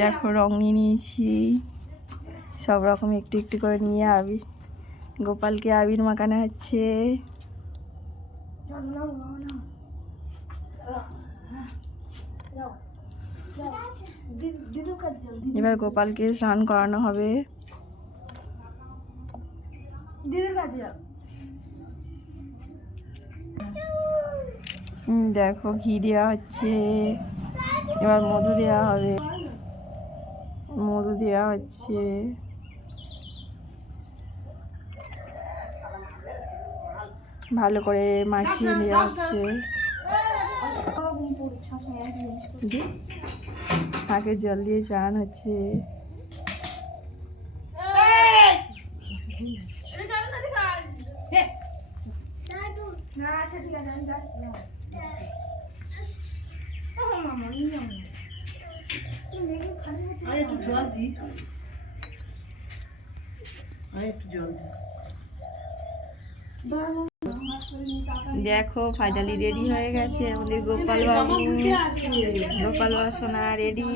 দেখো রং নিয়ে নিয়েছি, সব রকম একটু একটু করে নিয়ে আবির, গোপালকে আবির মাখানো হচ্ছে। এবার গোপালকে স্নান করানো হবে। দেখো ঘি দেওয়া হচ্ছে, এবার মধু দেওয়া হবে, মধু দেওয়া হচ্ছে। ভালো করে মাখিয়ে দেওয়া হচ্ছে। আগে জল দিয়ে চান হচ্ছে। দেখো ফাইনালি রেডি হয়ে গেছে আমাদের গোপাল বাবু। গোপাল বাবু সোনা রেডি।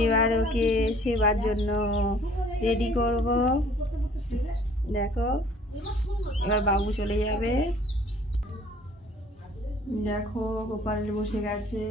এবার ওকে সেবার জন্য রেডি করব। দেখো এবার বাবু চলে যাবে। দেখো গোপাল বসে গেছে।